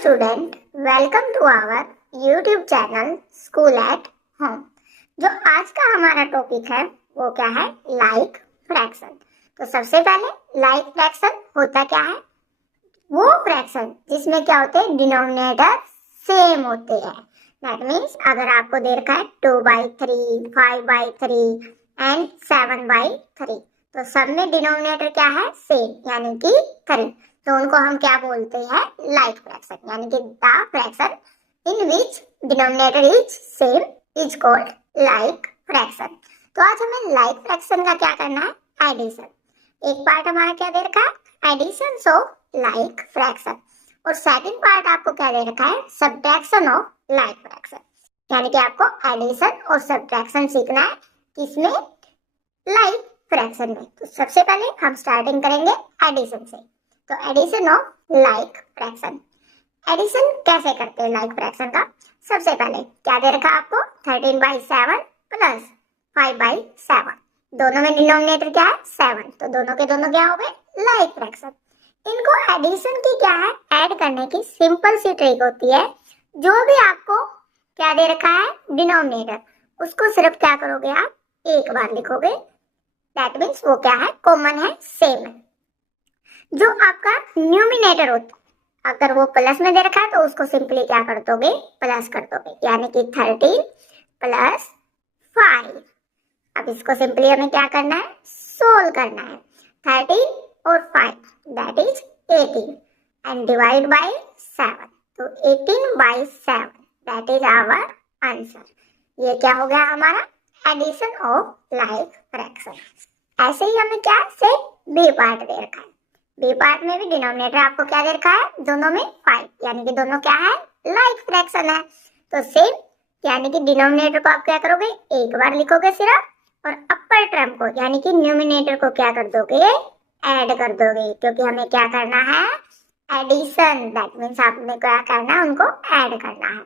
Student, welcome to our YouTube channel School at Home. जो आज का हमारा टॉपिक है वो क्या है? Like fraction. तो सबसे पहले लाइक फ्रैक्शन होता क्या है? वो फ्रैक्शन जिसमें क्या होते हैं, डिनोमिनेटर सेम होते हैं। दैट मीन्स अगर आपको दे रखा है 2/3, 5/3 एंड 7/3, तो सब में डिनोमिनेटर क्या है? सेम, यानी कि 3। तो उनको हम क्या बोलते हैं? लाइक फ्रैक्शन, यानी कि the fraction in which denominator is same is called like fraction. तो आज हमें लाइक फ्रैक्शन का क्या करना है? एडिशन। एक पार्ट हमारा क्या दे रखा है? एडिशन ऑफ लाइक फ्रैक्शन, और सेकंड पार्ट आपको क्या दे रखा है? Subtraction of like fraction. यानी कि आपको एडिशन और सब्ट्रैक्शन सीखना है, किसमें? लाइक फ्रैक्शन में। तो सबसे पहले हम स्टार्टिंग करेंगे एडिशन से। तो addition of like fraction, addition कैसे करते हैं लाइक फ्रैक्शन का? सबसे पहले क्या दे रखा है आपको? 13/7 प्लस 5/7। दोनों में डिनोमिनेटर क्या है? 7। तो दोनों के दोनों क्या हो गए? Like fraction. इनको एडिशन की क्या है? ऐड करने की सिंपल सी ट्रिक होती है। जो भी आपको क्या दे रखा है? डिनोमिनेटर, उसको सिर्फ क्या करोगे आप? एक बार लिखोगे। दैट मीन्स वो क्या है? कॉमन है, सेम है। जो आपका न्यूमिनेटर होता है, अगर वो प्लस में दे रखा है तो उसको सिंपली क्या कर दोगे? प्लस कर दोगे, यानी कि 13 प्लस 5। अब इसको सिंपली हमें क्या करना है? सोल्व करना है। 13 और 5 that is 18 and divide bye 7। तो 18/7 दैट इज आवर आंसर। ये क्या हो गया हमारा? Addition of like fraction. ऐसे ही हमें क्या से बी पार्ट दे रखा है। बी पार्ट में भी डिनोमिनेटर आपको क्या दे रखा है? दोनों में 5, यानी कि दोनों क्या है? लाइक फ्रैक्शन है। तो सेम, यानी कि डिनोमिनेटर को आप क्या करोगे? एक बार लिखोगे सिर्फ, और अपर टर्म को यानी कि न्यूमिनेटर को क्या कर दोगे? ऐड कर दोगे, क्योंकि हमें क्या करना है? एडिशन। दैट मीन्स आपने क्या करना है? उनको ऐड करना है।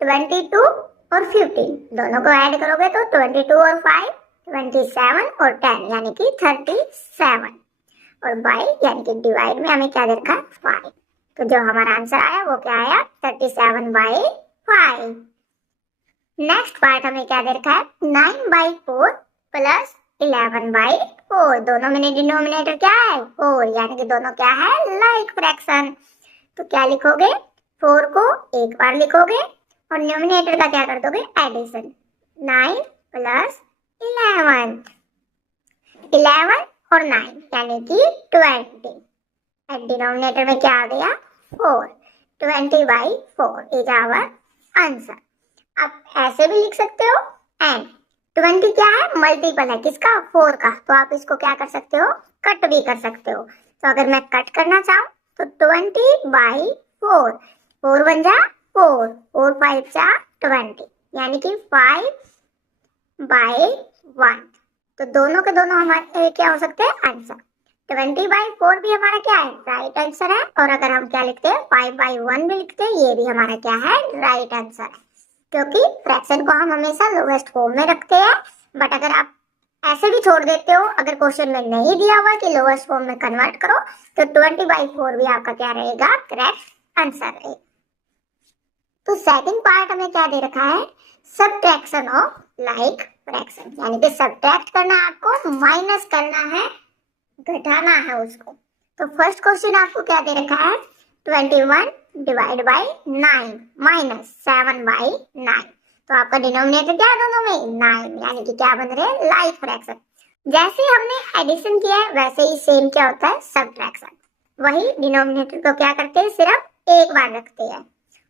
22 और 15 दोनों को ऐड करोगे तो 22 और 5 27 और 10 यानी कि 37, और बाय यानी कि डिवाइड में हमें क्या दे रखा है? 5। तो जो हमारा आंसर आया वो क्या आया? 37/5। नेक्स्ट पार्ट हमें क्या दे रखा है? 9/4 प्लस 11/4। दोनों में डिनोमिनेटर क्या है? 4, यानी कि दोनों क्या है? Like fraction. तो क्या लिखोगे? 4 को एक बार लिखोगे और न्यूमिनेटर का क्या कर दोगे? एडिशन। 9 प्लस 11 और 9 यानी कि 20। एंड डिनोमिनेटर में क्या आ गया? 4। 20/4 इज आवर आंसर। आप ऐसे भी लिख सकते हो, एंड 20 क्या है? मल्टीपल है किसका? 4 का। तो आप इसको क्या कर सकते हो? कट भी कर सकते हो। तो अगर मैं कट करना चाहूँ तो 20/4, 4 बन जा 4, 4 5 जा 20, यानी कि 5/1। तो दोनों के दोनों हमारे क्या हो सकते हैं? आंसर। 20/4 भी हमारा क्या है? राइट आंसर है। और अगर हम क्या लिखते हैं? 5/1 भी लिखते हैं, ये भी हमारा क्या है? राइट आंसर है। क्योंकि फ्रैक्शन को हम हमेशा लोवेस्ट फॉर्म में रखते हैं, बट अगर आप ऐसे भी छोड़ देते हो, अगर क्वेश्चन में नहीं दिया हुआ कि लोवेस्ट फॉर्म में कन्वर्ट करो, तो 20/4 भी आपका क्या रहेगा? करेक्ट आंसर रहेगा। तो सेकंड पार्ट हमें क्या दे रखा है? सब्ट्रैक्शन ऑफ लाइक फ्रैक्शन, यानी कि सब्ट्रैक्ट करना आपको, माइनस करना है, घटाना है उसको। तो फर्स्ट क्वेश्चन आपको क्या दे रखा है? 21 डिवाइड बाय 9 माइनस 7/9। तो आपका डिनोमिनेटर क्या है दोनों में? 9, यानी कि क्या बन रहे हैं? Like fraction. जैसे हमने एडिशन किया है वैसे ही सेम क्या होता है? सब्ट्रैक्शन। वही डिनोमिनेटर को क्या करते हैं? सिर्फ एक बार रखते हैं,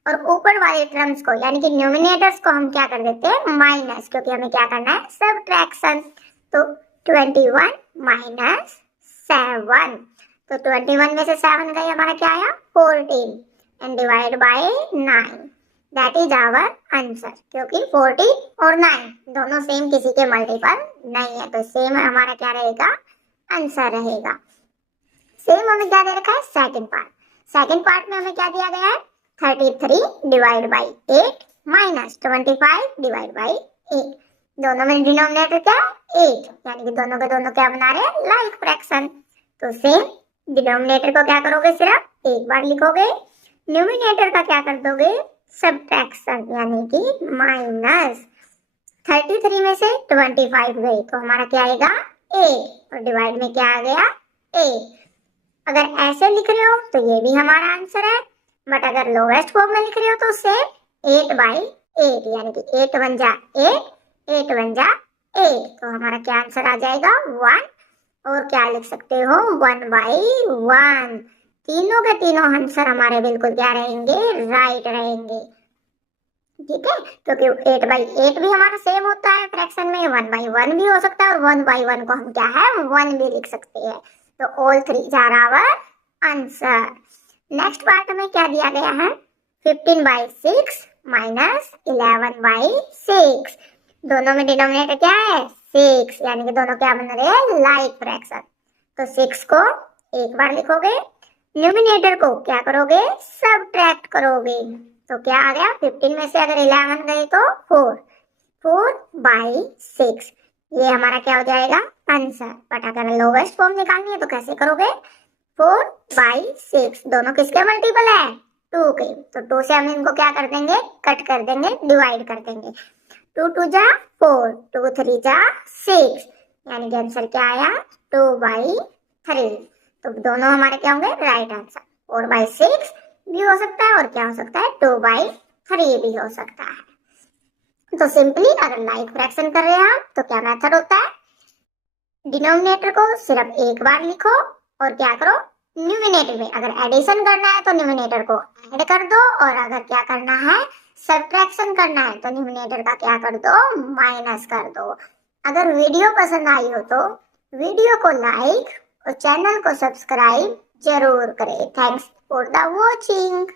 और ऊपर वाले टर्म्स को यानी कि न्यूमिनेटर्स को हम क्या कर देते हैं? माइनस, क्योंकि हमें क्या करना है? सब्ट्रैक्शन। तो 21 माइनस 7, तो 21 में से 7 गई, हमारा क्या आया? 14 and divide by 9 that is our answer. क्योंकि 14 और 9 दोनों सेम, किसी के मल्टीपल नहीं है, तो सेम हमारा क्या रहेगा? आंसर रहेगा। सेम हमें क्या दे रखा है? Second part. सेकंड पार्ट में हमें क्या दिया गया है? 33 divide by 8 minus 25 divide by 8। दोनों में डिनोमिनेटर क्या? 8, यानी कि दोनों के दोनों क्या बना रहे हैं? Like fraction. तो सेम डिनोमिनेटर को क्या करोगे? सिर्फ एक बार लिखोगे, न्यूमिनेटर का क्या कर दोगे, सब्ट्रैक्शन, यानी कि माइनस। 33 में से 25 गए तो हमारा क्या आएगा, ए, और डिवाइड में क्या आ गया, ए। अगर ऐसे लिख रहे हो तो ये भी हमारा आंसर है, बट अगर लोवेस्ट फॉर्म में लिख रहे हो तो उससे 8/8, यानी कि 8 1 जा 8, 8 1 जा 8, तो हमारा क्या आंसर आ जाएगा 1। और क्या लिख सकते हो, 1/1। तीनों के तीनों आंसर हमारे बिल्कुल क्या रहेंगे, राइट रहेंगे। ठीक है, क्योंकि 8/8 भी हमारा सेम होता है फ्रैक्शन में, 1/1 भी हो सकता है, और 1/1 को हम क्या है 1 भी लिख सकते हैं। तो all 3 are our answer. Next part में क्या दिया गया है, 15/6 माइनस 11/6। दोनों में डिनोमिनेटर क्या है 6, यानी कि दोनों क्या बन रहे हैं, लाइक फ्रैक्शन। तो 6 को एक बार लिखोगे, न्यूमिनेटर को क्या करोगे, सबट्रैक्ट करोगे। तो क्या आ गया, 15 में से अगर 11 गए तो 4/6, ये हमारा क्या हो जाएगा आंसर। बट अगर लोवेस्ट फॉर्म निकालनी है तो कैसे करोगे, 4/6 दोनों किसके मल्टीपल है, 2 के। तो 2 से हम इनको क्या कर देंगे, कट कर देंगे, डिवाइड कर देंगे। 2 2 जा 4, 2 3 जा 6, यानी कि आंसर क्या आया 2/3। तो दोनों हमारे क्या होंगे, राइट आंसर। 4/6 भी हो सकता है, और क्या हो सकता है 2/3 भी हो सकता है। तो सिंपली अगर लाइक फ्रैक्शन कर रहे हैं आप तो क्या मेथड होता है, डिनोमिनेटर को सिर्फ एक बार लिखो, और क्या करो, न्यूमिनेटर में अगर एडिशन करना है तो न्यूमिनेटर को ऐड कर दो, और अगर क्या करना है सब्ट्रैक्शन करना है तो न्यूमिनेटर का क्या कर दो, माइनस कर दो। अगर वीडियो पसंद आई हो तो वीडियो को लाइक और चैनल को सब्सक्राइब जरूर करें। Thanks for the watching.